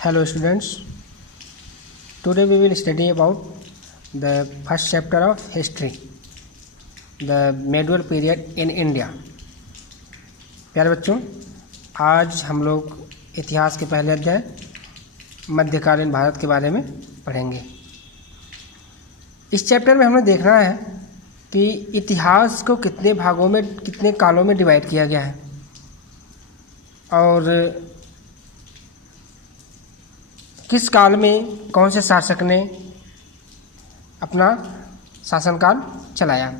Hello students, today we will study about the first chapter of history, the medieval period in India। प्यारे बच्चों, आज हम लोग इतिहास के पहले अध्याय मध्यकालीन भारत के बारे में पढ़ेंगे। इस चैप्टर में हमें देखना है कि इतिहास को कितने भागों में, कितने कालों में डिवाइड किया गया है और किस काल में कौन से शासक ने अपना शासनकाल चलाया।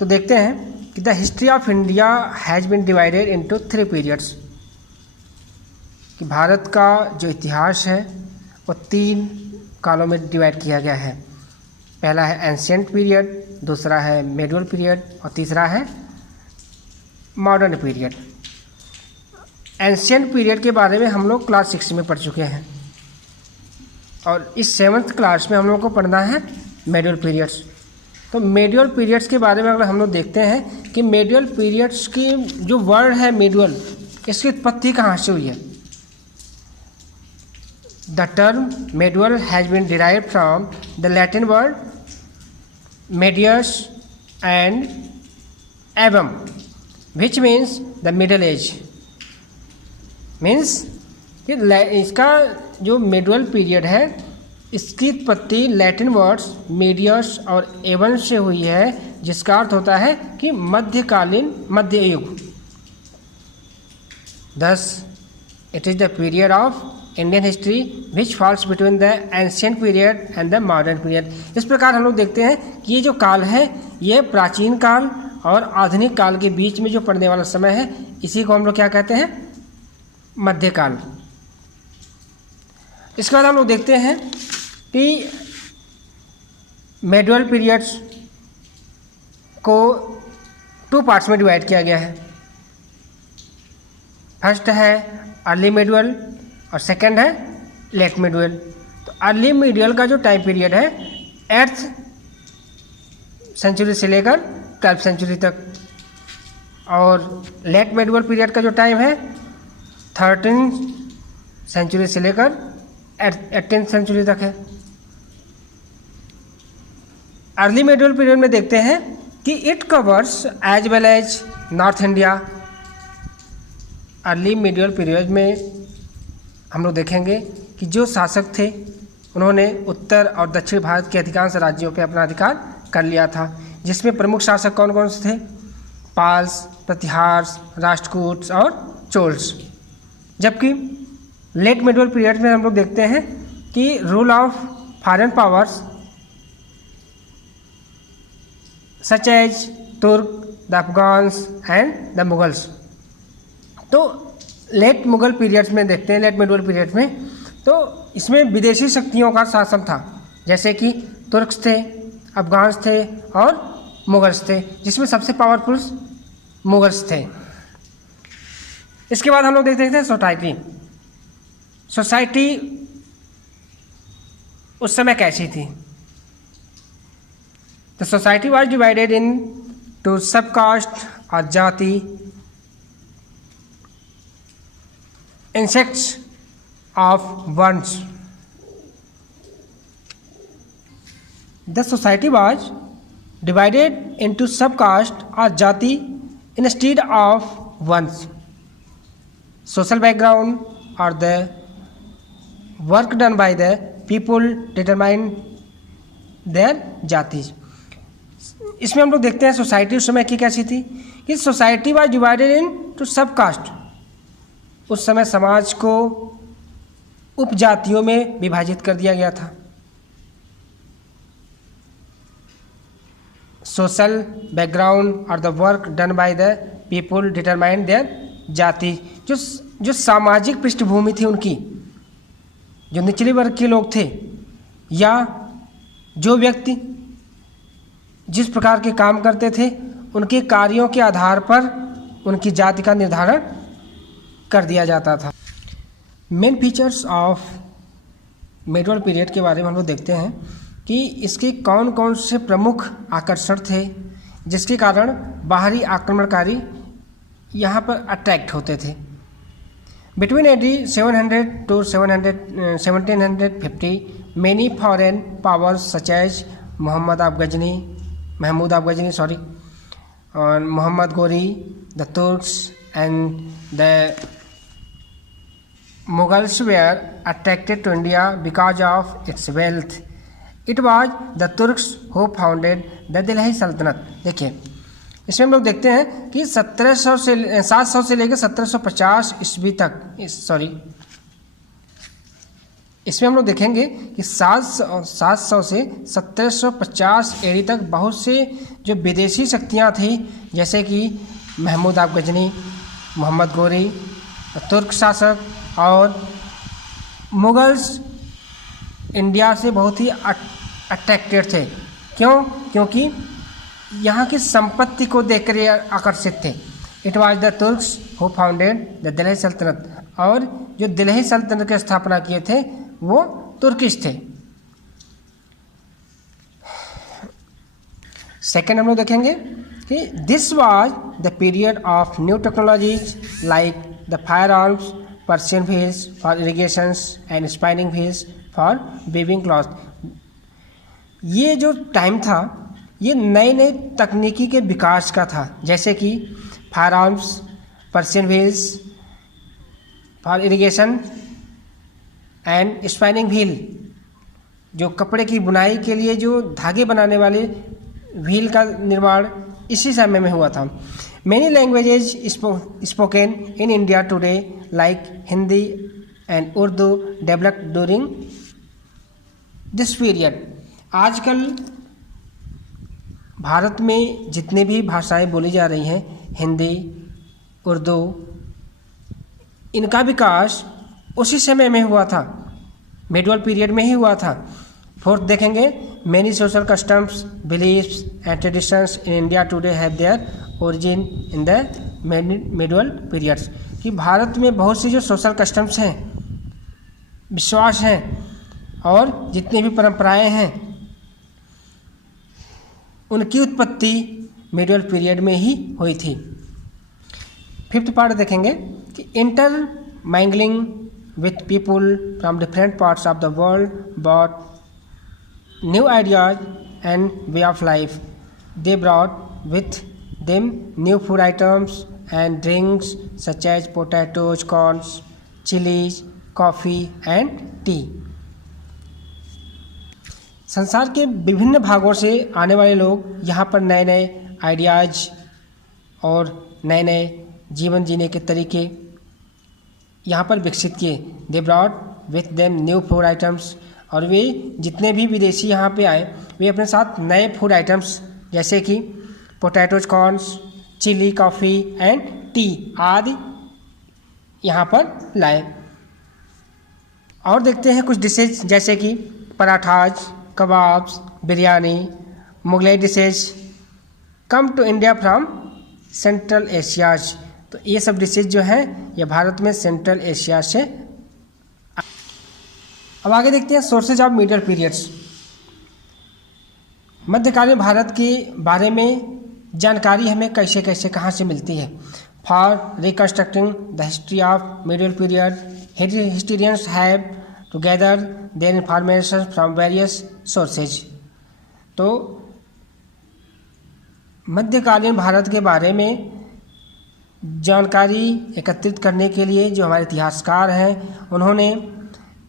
तो देखते हैं कि the history of India has been divided into 3 periods, कि भारत का जो इतिहास है वो 3 कालों में डिवाइड किया गया है। पहला है एंशिएंट पीरियड, दूसरा है मेडिवल पीरियड और तीसरा है मॉडर्न पीरियड। एंशिएंट पीरियड के बारे में हम लोग क्लास 6 में पढ़ चुके हैं और इस 7th क्लास में हम लोग को पढ़ना है मेडिवल पीरियड्स। तो मेडिवल पीरियड्स के बारे में अगर हम लोग देखते हैं कि मेडिवल पीरियड्स की जो वर्ड है मेडिवल, इसकी उत्पत्ति कहाँ से हुई है। The term medieval has been derived from the Latin word medius and aevum which means the middle age. Means कि इसका जो मेडिवल पीरियड है इसकी उत्पत्ति लैटिन वर्ड्स मीडियस और एवन से हुई है, जिसका अर्थ होता है कि मध्यकालीन, मध्य युग। Thus, it is the period of Indian history which falls between the ancient period and the modern period। इस प्रकार हम लोग देखते हैं कि ये जो काल है ये प्राचीन काल और आधुनिक काल के बीच में जो पड़ने वाला समय है, इसी को हम लोग क्या कहते हैं, मध्यकाल। इसके बाद हम लोग देखते हैं कि मेडिवल पीरियड्स को 2 पार्ट्स में डिवाइड किया गया है। फर्स्ट है अर्ली मेडिवल और सेकंड है लेट मेडिवल। तो अर्ली मेडिवल का जो टाइम पीरियड है 8th सेंचुरी से लेकर 12th सेंचुरी तक, और लेट मेडिवल पीरियड का जो टाइम है 13th सेंचुरी से लेकर 18th सेंचुरी तक है। अर्ली मेडिवल पीरियड में देखते हैं कि it covers as well as north India. Early medieval period में हम लोग देखेंगे कि जो शासक थे उन्होंने उत्तर और दक्षिण भारत के अधिकांश राज्यों पर अपना अधिकार कर लिया था, जिसमें प्रमुख शासक कौन कौन से थे, पाल्स, प्रतिहार्स, राष्ट्रकूट्स और चोल्स। जबकि लेट मेडिवल पीरियड में हम लोग देखते हैं कि rule of foreign powers such as Turk, the Afghans and the Mughals. तो लेट मुगल पीरियड्स में देखते हैं, लेट मेडिवल पीरियड में, तो इसमें विदेशी शक्तियों का शासन था, जैसे कि तुर्क्स थे, अफगान्स थे और मुगल्स थे, जिसमें सबसे पावरफुल मुगल्स थे। इसके बाद हम लोग देखते हैं सोसाइटी उस समय कैसी थी। तो society was divided into sub caste or jati, instead of वर्म्स। The society was divided into sub caste or jati instead of वंश। Social background or the work done by the people determine their जाति। इसमें हम लोग देखते हैं society उस समय की कैसी थी कि society was divided into sub caste. उस समय समाज को उपजातियों में विभाजित कर दिया गया था। सोशल बैकग्राउंड और the work done by the people determine there जाति। जो सामाजिक पृष्ठभूमि थी उनकी, जो निचले वर्ग के लोग थे या जो व्यक्ति जिस प्रकार के काम करते थे, उनके कार्यों के आधार पर उनकी जाति का निर्धारण कर दिया जाता था। Main features of medieval period के बारे में हम लोग देखते हैं कि इसके कौन कौन से प्रमुख आकर्षण थे, जिसके कारण बाहरी आक्रमणकारी यहाँ पर अट्रैक्ट होते थे। Between AD 700 to 1750, many foreign powers such as Mahmud of Ghazni, and Muhammad Ghori, the Turks and the Mughals were attracted to India because of its wealth. It was the Turks who founded the Delhi Sultanate. देखिए इसमें हम लोग देखते हैं कि 700 से लेकर 1750 ईस्वी तक इसमें हम लोग देखेंगे कि 700 से 1750 एडी तक बहुत से जो विदेशी शक्तियाँ थी, जैसे कि महमूद ऑफ गजनी, मोहम्मद गोरी, तुर्क शासक और मुगल्स इंडिया से बहुत ही अट्रैक्टेड थे। क्यों? क्योंकि यहाँ की संपत्ति को देखकर ये आकर्षित थे। It was the Turks who founded the Delhi सल्तनत, और जो दिल्ली सल्तनत की स्थापना किए थे वो तुर्किश थे। सेकेंड हम लोग देखेंगे कि this was the period of new technologies like the firearms, Persian wheels for irrigations and spinning wheels for weaving cloth. ये जो टाइम था ये नए नए तकनीकी के विकास का था, जैसे कि fire arms, Persian wheels for irrigation and spinning wheel, जो कपड़े की बुनाई के लिए जो धागे बनाने वाले व्हील का निर्माण इसी समय में हुआ था। Many languages spoken in India today like Hindi and Urdu developed during this period. आजकल भारत में जितने भी भाषाएं बोली जा रही हैं, हिंदी, उर्दू, इनका विकास उसी समय में हुआ था, मिडवल पीरियड में ही हुआ था। फोर्थ देखेंगे, many social customs, beliefs and traditions in India today have their origin in the medieval periods. कि भारत में बहुत सी जो सोशल कस्टम्स हैं, विश्वास हैं और जितनी भी परंपराएं हैं, उनकी उत्पत्ति मिडवल पीरियड में ही हुई थी। फिफ्थ पार्ट देखेंगे कि inter माइंगलिंग with people from different parts of the world brought new ideas and way of life. They brought with them new food items and drinks such as potatoes, corns, chilies, coffee and tea. संसार के विभिन्न भागों से आने वाले लोग यहाँ पर नए नए आइडियाज़ और नए नए जीवन जीने के तरीके यहाँ पर विकसित किए। They brought with them new food items, और वे जितने भी विदेशी यहाँ पे आए वे अपने साथ नए फूड आइटम्स जैसे कि potatoes, corns, chilli, coffee and tea आदि यहाँ पर लाए। और देखते हैं कुछ डिशेज जैसे कि parathas, kebabs, biryani, Mughlai dishes come to India from central Asias. तो ये सब डिशेज जो हैं ये भारत में सेंट्रल एशिया से। अब आगे देखते हैं सोर्सेज ऑफ मिडल पीरियड्स। मध्यकालीन भारत के बारे में जानकारी हमें कैसे कैसे कहाँ से मिलती है। For reconstructing the history of middle period, historians have to gather their information from various sources. तो मध्यकालीन भारत के बारे में जानकारी एकत्रित करने के लिए जो हमारे इतिहासकार हैं उन्होंने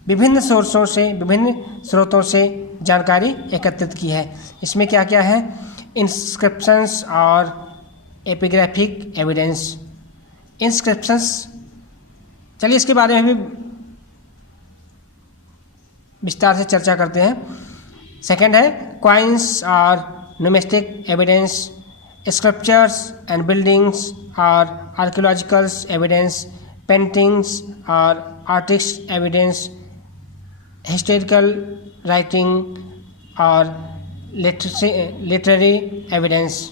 विभिन्न सोर्सों से, विभिन्न स्रोतों से जानकारी एकत्रित की है। इसमें क्या क्या है? इंस्क्रिप्शंस और एपिग्राफिक एविडेंस। इंस्क्रिप्शंस, चलिए इसके बारे में भी विस्तार से चर्चा करते हैं। सेकंड है कॉइन्स और न्यूमिस्टिक evidence, sculptures and buildings or archaeological evidence, paintings or artist evidence, historical writing or literary evidence.